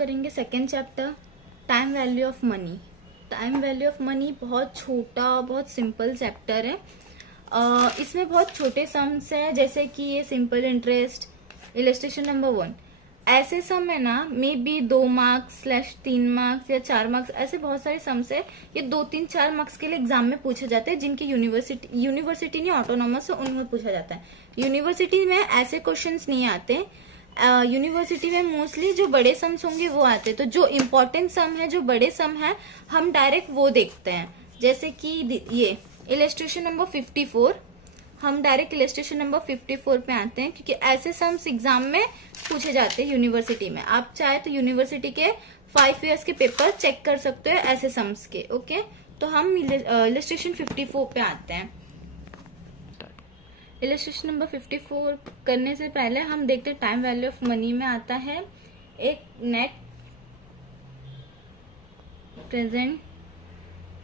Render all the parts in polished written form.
करेंगे second chapter, time value of money. Time value of money बहुत छोटा, बहुत सिंपल चैप्टर है। इसमें बहुत छोटे सम्स है, जैसे कि ये सिंपल इंटरेस्ट। इलस्ट्रेशन नंबर 1, ऐसे सम है ना, मे बी 2 मार्क्स / 3 मार्क्स या 4 मार्क्स, ऐसे बहुत सारे सम्स है। ये 2, 3, 4 मार्क्स के लिए एग्जाम में पूछे जाते हैं, जिनकी यूनिवर्सिटी नहीं ऑटोनॉमस है उनमें पूछा जाता है। यूनिवर्सिटी में ऐसे क्वेश्चंस नहीं आते। यूनिवर्सिटी में मोस्टली जो बड़े सम्स होंगे वो आते हैं। तो जो इम्पोर्टेंट सम है, जो बड़े सम है, हम डायरेक्ट वो देखते हैं। जैसे कि ये इलस्ट्रेशन नंबर 54, हम डायरेक्ट इलस्ट्रेशन नंबर 54 पे आते हैं, क्योंकि ऐसे सम्स एग्जाम में पूछे जाते हैं यूनिवर्सिटी में। आप चाहे तो यूनिवर्सिटी के 5 ईयर्स के पेपर चेक कर सकते हो ऐसे सम्स के। ओके, तो हम इलस्ट्रेशन 54 पे आते हैं। इलस्ट्रेशन नंबर 54 करने से पहले हम देखते हैं टाइम वैल्यू ऑफ मनी में आता है एक net present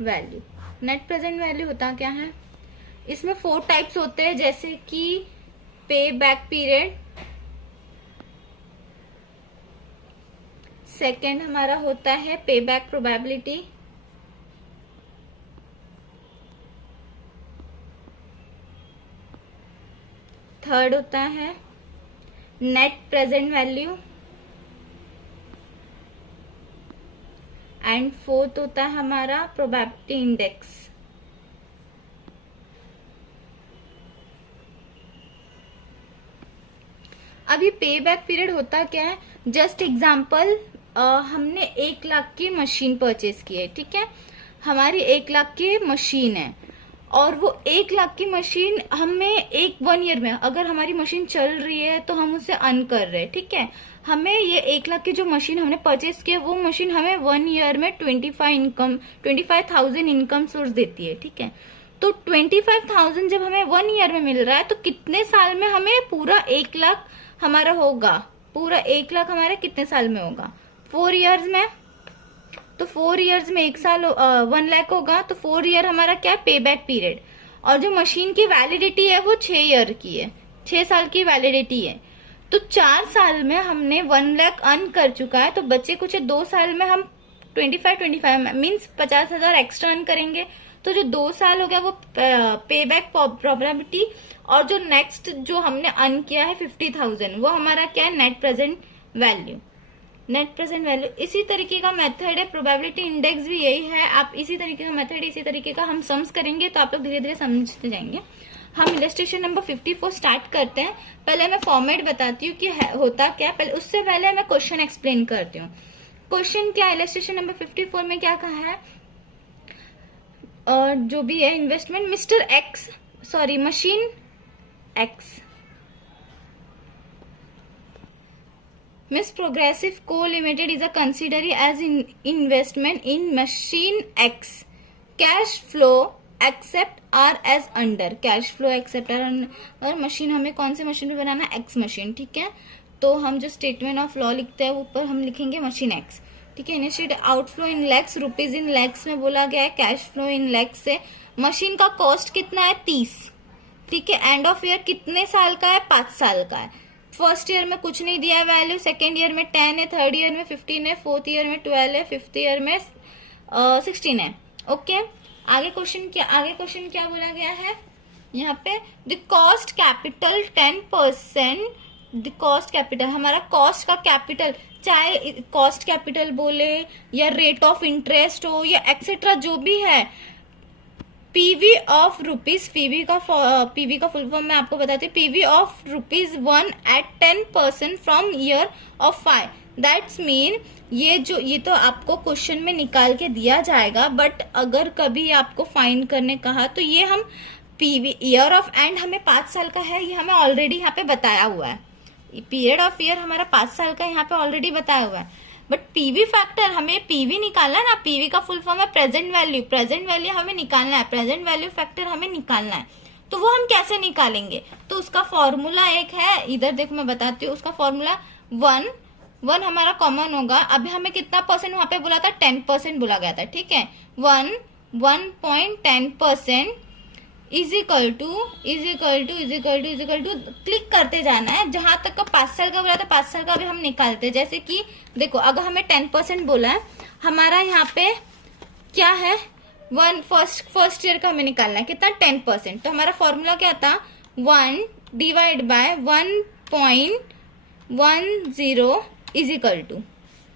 value. Net present value होता क्या है? इसमें 4 टाइप्स होते हैं, जैसे कि पे बैक पीरियड, सेकेंड हमारा होता है पे बैक प्रोबेबिलिटी, थर्ड होता है net present value, and fourth होता है हमारा प्रोबेबिलिटी इंडेक्स। अभी पे बैक पीरियड होता क्या है? जस्ट एग्जाम्पल, हमने 1 लाख की मशीन परचेज की है, ठीक है। हमारी 1 लाख की मशीन है और वो 1 लाख की मशीन हमें 1 ईयर में, अगर हमारी मशीन चल रही है तो हम उसे अर्न कर रहे हैं, ठीक है। हमें ये 1 लाख की जो मशीन हमने परचेज की है, वो मशीन हमें 1 ईयर में 25,000 इनकम सोर्स देती है, ठीक है। तो 25,000 जब हमें 1 ईयर में मिल रहा है, तो कितने साल में हमें पूरा 1 लाख हमारा होगा? पूरा 1 लाख हमारा कितने साल में होगा? 4 ईयर्स में। तो 4 ईयर्स में 1 साल 1 लाख होगा, तो 4 ईयर हमारा क्या है? पे बैक पीरियड। और जो मशीन की वैलिडिटी है वो 6 ईयर की है, 6 साल की वैलिडिटी है। तो 4 साल में हमने 1 लाख अर्न कर चुका है, तो बच्चे कुछ 2 साल में हम 25 मीन्स 50,000 एक्स्ट्रा अर्न करेंगे। तो जो 2 साल हो गया वो पे बैक प्रोबेबिलिटी, और जो नेक्स्ट जो हमने अर्न किया है 50,000, वो हमारा क्या है? Net present value. Net present value इसी तरीके का मेथड है। प्रोबेबिलिटी इंडेक्स भी यही है। आप इसी तरीके का मेथड, इसी तरीके का हम सम्स करेंगे तो आप लोग धीरे धीरे समझते जाएंगे। हम इलस्ट्रेशन नंबर 54 स्टार्ट करते हैं। पहले मैं फॉर्मेट बताती हूँ कि होता क्या। पहले उससे पहले मैं क्वेश्चन एक्सप्लेन करती हूँ। क्वेश्चन क्या है? इलस्ट्रेशन नंबर 54 में क्या कहा है? और जो भी है investment, mister x, sorry machine x, Miss Progressive Co. Limited is a considered as investment in machine X. Cash flow accept R as under. Cash flow accept R और मशीन हमें कौन से मशीन पे बनाना है? X मशीन, ठीक है। तो हम जो स्टेटमेंट ऑफ लॉ लिखते हैं ऊपर हम लिखेंगे मशीन X, ठीक है। Initiate outflow in lakhs, rupees in lakhs में बोला गया है। कैश फ्लो इन लैक्स से मशीन का कॉस्ट कितना है? 30, ठीक है। एंड ऑफ ईयर कितने साल का है? 5 साल का है। फर्स्ट ईयर में कुछ नहीं दिया है वैल्यू, सेकेंड ईयर में 10 है, थर्ड ईयर में 15 है, फोर्थ ईयर में 12 है, फिफ्थ ईयर में 16 है। ओके, आगे क्वेश्चन क्या बोला गया है यहाँ पे? The cost capital 10%, the cost capital, हमारा कॉस्ट का कैपिटल, चाहे कॉस्ट कैपिटल बोले या रेट ऑफ इंटरेस्ट हो या एक्सेट्रा जो भी है, पीवी ऑफ रुपीज, पीवी का फुल फॉर्म मैं आपको बताती हूँ। PV of ₹1 at 10% from year of 5। That's mean ये तो आपको क्वेश्चन में निकाल के दिया जाएगा, बट अगर कभी आपको फाइंड करने कहा तो ये हम पीवी ईयर ऑफ एंड हमें 5 साल का है, ये हमें ऑलरेडी यहाँ पे बताया हुआ है। पीरियड ऑफ ईयर हमारा 5 साल का यहाँ पे ऑलरेडी बताया हुआ है। बट पीवी फैक्टर, हमें पीवी निकालना है ना। पीवी का फुल फॉर्म है प्रेजेंट वैल्यू, प्रेजेंट वैल्यू हमें निकालना है, प्रेजेंट वैल्यू फैक्टर हमें निकालना है। तो वो हम कैसे निकालेंगे? तो उसका फॉर्मूला एक है, इधर देखो मैं बताती हूँ। उसका फॉर्मूला 1 हमारा कॉमन होगा। अभी हमें कितना परसेंट वहां पे बोला था? 10% बोला गया था, ठीक है। 1.10% इज इक्वल टू क्लिक करते जाना है, जहां तक का 5 साल का बोला था 5 साल का भी हम निकालते हैं। जैसे कि देखो अगर हमें 10% बोला है, हमारा यहाँ पे क्या है, फर्स्ट ईयर का हमें निकालना है कितना, 10%। तो हमारा फॉर्मूला क्या था, 1 divide by 1.10 is equal to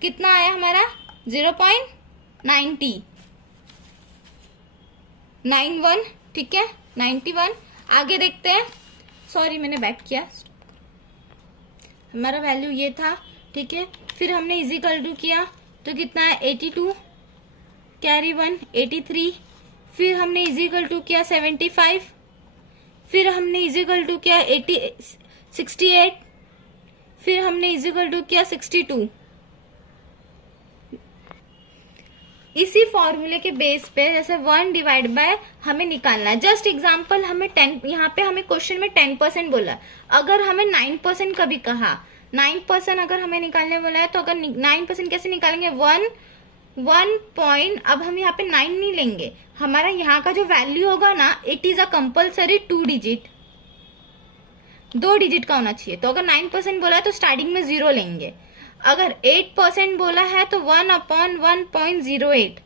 कितना आया हमारा 0.91, ठीक है 91। आगे देखते हैं, सॉरी मैंने बैक किया, हमारा वैल्यू ये था, ठीक है। फिर हमने इज इक्वल टू किया तो कितना है 82, कैरी 1 83। फिर हमने इज इक्वल टू किया 75। फिर हमने इज इक्वल टू किया 68। फिर हमने इज इक्वल टू किया 62। इसी फॉर्मूले के बेस पे जैसे 1 डिवाइड बाय हमें निकालना है। जस्ट एग्जांपल, हमें 10, यहाँ पे हमें क्वेश्चन में 10% बोला, अगर हमें 9% कभी कहा, 9% अगर हमें निकालने बोला है, तो अगर 9% कैसे निकालेंगे, 1 पॉइंट, अब हम यहाँ पे 9 नहीं लेंगे, हमारा यहाँ का जो वैल्यू होगा ना, it is a compulsory 2 digit का होना चाहिए। तो अगर 9% बोला है तो स्टार्टिंग में 0 लेंगे। अगर 8% बोला है तो 1/1.08।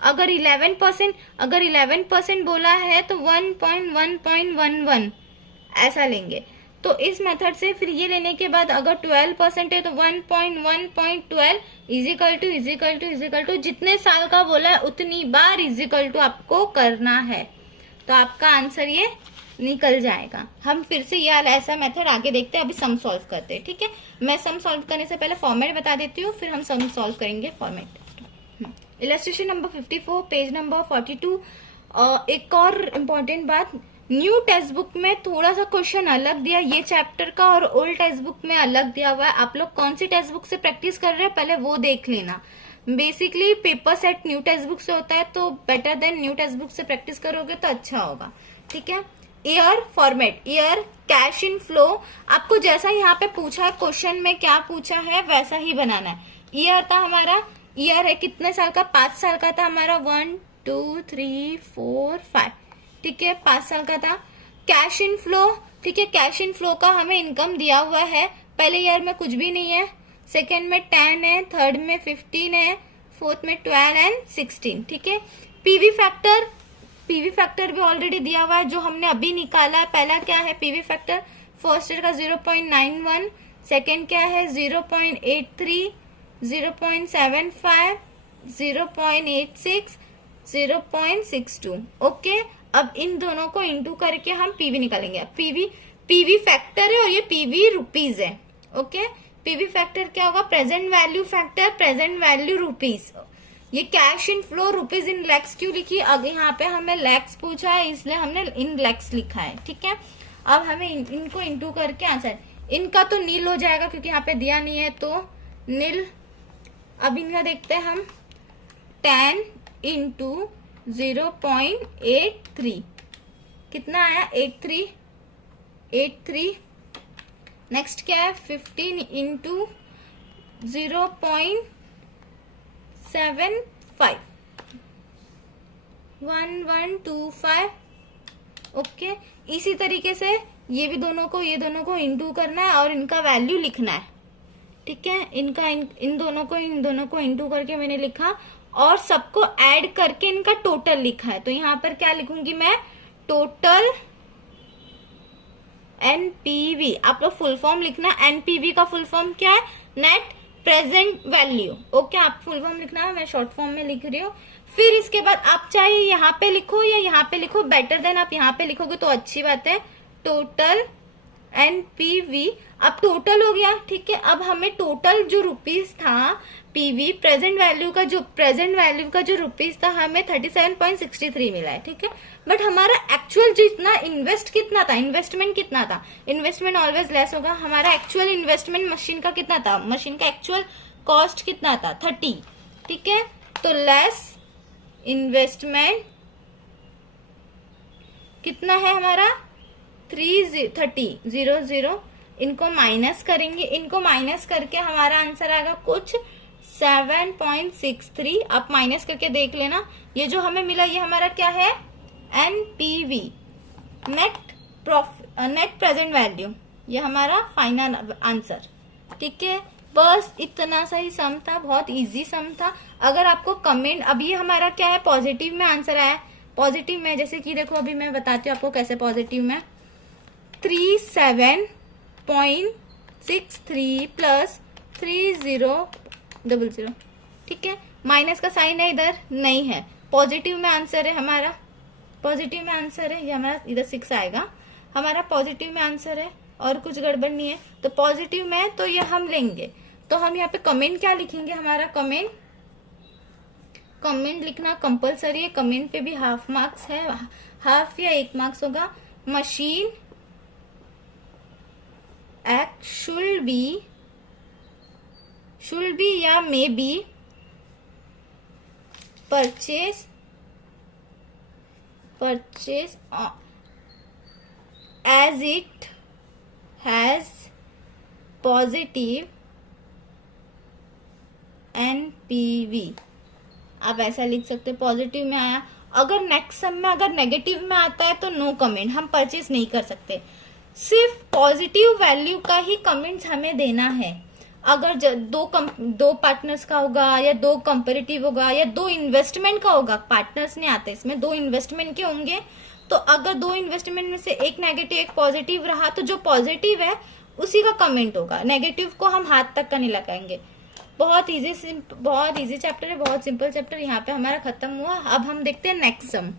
अगर 11% बोला है तो 1.1.11 ऐसा लेंगे। तो इस मेथड से फिर ये लेने के बाद अगर 12% है तो 1.1.12 इज इक्वल टू जितने साल का बोला है उतनी बार इज इक्वल टू आपको करना है, तो आपका आंसर ये निकल जाएगा। हम फिर से ये ऐसा मेथड आगे देखते हैं, अभी सम सॉल्व करते हैं, ठीक है। मैं सम सॉल्व करने से पहले फॉर्मेट बता देती हूँ, फिर हम सम सॉल्व करेंगे format. Illustration number 54, page number 42। एक और इम्पोर्टेंट बात, न्यू टेक्स्ट बुक में थोड़ा सा क्वेश्चन अलग दिया ये चैप्टर का, और ओल्ड टेक्स्ट बुक में अलग दिया हुआ है। आप लोग कौन सी टेक्स्ट बुक से प्रैक्टिस कर रहे हैं पहले वो देख लेना। Basically paper set new text book से होता है, तो better than new text book से प्रैक्टिस करोगे तो अच्छा होगा, ठीक है। Year format, year cash in flow, आपको जैसा यहाँ पे पूछा है क्वेश्चन में क्या पूछा है वैसा ही बनाना है। ईयर था हमारा, ईयर है कितने साल का, 5 साल का था हमारा, 1 2 3 4 5, ठीक है 5 साल का था। कैश इन फ्लो, ठीक है, कैश इन फ्लो का हमें इनकम दिया हुआ है, पहले ईयर में कुछ भी नहीं है, सेकेंड में 10 है, थर्ड में 15 है, फोर्थ में 12 एंड 16, ठीक है। पीवी फैक्टर भी ऑलरेडी दिया हुआ है जो हमने अभी निकाला है। पहला क्या है पीवी फैक्टर, फर्स्ट ईयर का 0.91, सेकेंड क्या है 0.83, 0.75, 0.86, 0.62, ओके। अब इन दोनों को इंटू करके हम पीवी निकालेंगे। पीवी फैक्टर है और ये पीवी रुपीज है, ओके। पीवी फैक्टर क्या होगा, present value factor, present value rupees. ये cash inflow rupees in lakhs क्यों लिखी, अब यहाँ पे हमें लैक्स पूछा है इसलिए हमने इन लैक्स लिखा है, ठीक है। अब हमें इनको इंटू करके आंसर, इनका तो नील हो जाएगा क्योंकि यहाँ पे दिया नहीं है तो नील। अब इनका देखते हैं हम, 10 इंटू 0.83 कितना आया, 83। नेक्स्ट क्या है 15 इंटू 0.75, 1125, ओके। इसी तरीके से ये दोनों को इंटू करना है और इनका वैल्यू लिखना है, ठीक है। इन दोनों को इंटू करके मैंने लिखा और सबको ऐड करके इनका टोटल लिखा है। तो यहाँ पर क्या लिखूंगी मैं, टोटल एनपीवी। आप लोग फुल फॉर्म लिखना, एनपीवी का फुल फॉर्म क्या है, नेट प्रेजेंट वैल्यू, ओके। आप फुल फॉर्म लिखना है, मैं शॉर्ट फॉर्म में लिख रही हूँ। फिर इसके बाद आप चाहे यहाँ पे लिखो या यहाँ पे लिखो, बेटर देन आप यहाँ पे लिखोगे तो अच्छी बात है। टोटल एनपीवी, अब टोटल हो गया, ठीक है। अब हमें टोटल जो रुपीज था पीवी प्रेजेंट वैल्यू का जो रुपीज था हमें 37.63 मिला है, ठीक है। बट हमारा एक्चुअल जितना इन्वेस्टमेंट कितना था, इन्वेस्टमेंट ऑलवेज लेस होगा। हमारा एक्चुअल इन्वेस्टमेंट मशीन का कितना था, मशीन का एक्चुअल कॉस्ट कितना था 30, ठीक है। तो लेस इन्वेस्टमेंट कितना है हमारा 30, इनको माइनस करेंगे, इनको माइनस करके हमारा आंसर आएगा कुछ 7.63। आप माइनस करके देख लेना, ये जो हमें मिला ये हमारा क्या है एनपीवी, नेट प्रेजेंट वैल्यू, ये हमारा फाइनल आंसर। ठीक है, बस इतना सा ही सम था, बहुत इजी सम था। अगर आपको कमेंट, अब ये हमारा क्या है, पॉजिटिव में आंसर आया। पॉजिटिव में जैसे कि देखो, अभी मैं बताती हूँ आपको कैसे पॉजिटिव में। 37.63 प्लस 3000, ठीक है, माइनस का साइन है इधर नहीं है, पॉजिटिव में आंसर है हमारा, पॉजिटिव में आंसर है, ये हमारा इधर 6 आएगा, हमारा पॉजिटिव में आंसर है और कुछ गड़बड़ नहीं है। तो पॉजिटिव में है तो ये हम लेंगे। तो हम यहाँ पे कमेंट क्या लिखेंगे, हमारा कमेंट लिखना कंपलसरी है। कमेंट पे भी हाफ मार्क्स है, हाफ या 1 मार्क्स होगा। मशीन एक्ट शुड बी या may be purchase as it has positive NPV। आप ऐसा लिख सकते हैं, पॉजिटिव में आया। अगर नेक्स्ट सम में अगर नेगेटिव में आता है तो नो कमेंट, हम परचेज नहीं कर सकते। सिर्फ पॉजिटिव वैल्यू का ही कमेंट्स हमें देना है। अगर दो पार्टनर्स का होगा या 2 कंपेरेटिव होगा या 2 इन्वेस्टमेंट का होगा, पार्टनर्स नहीं आते इसमें, 2 इन्वेस्टमेंट के होंगे, तो अगर 2 इन्वेस्टमेंट में से एक नेगेटिव एक पॉजिटिव रहा तो जो पॉजिटिव है उसी का कमेंट होगा, नेगेटिव को हम हाथ तक का नहीं लगाएंगे। बहुत इजी चैप्टर है, बहुत सिंपल चैप्टर। यहाँ पे हमारा खत्म हुआ। अब हम देखते हैं नेक्स्ट सम।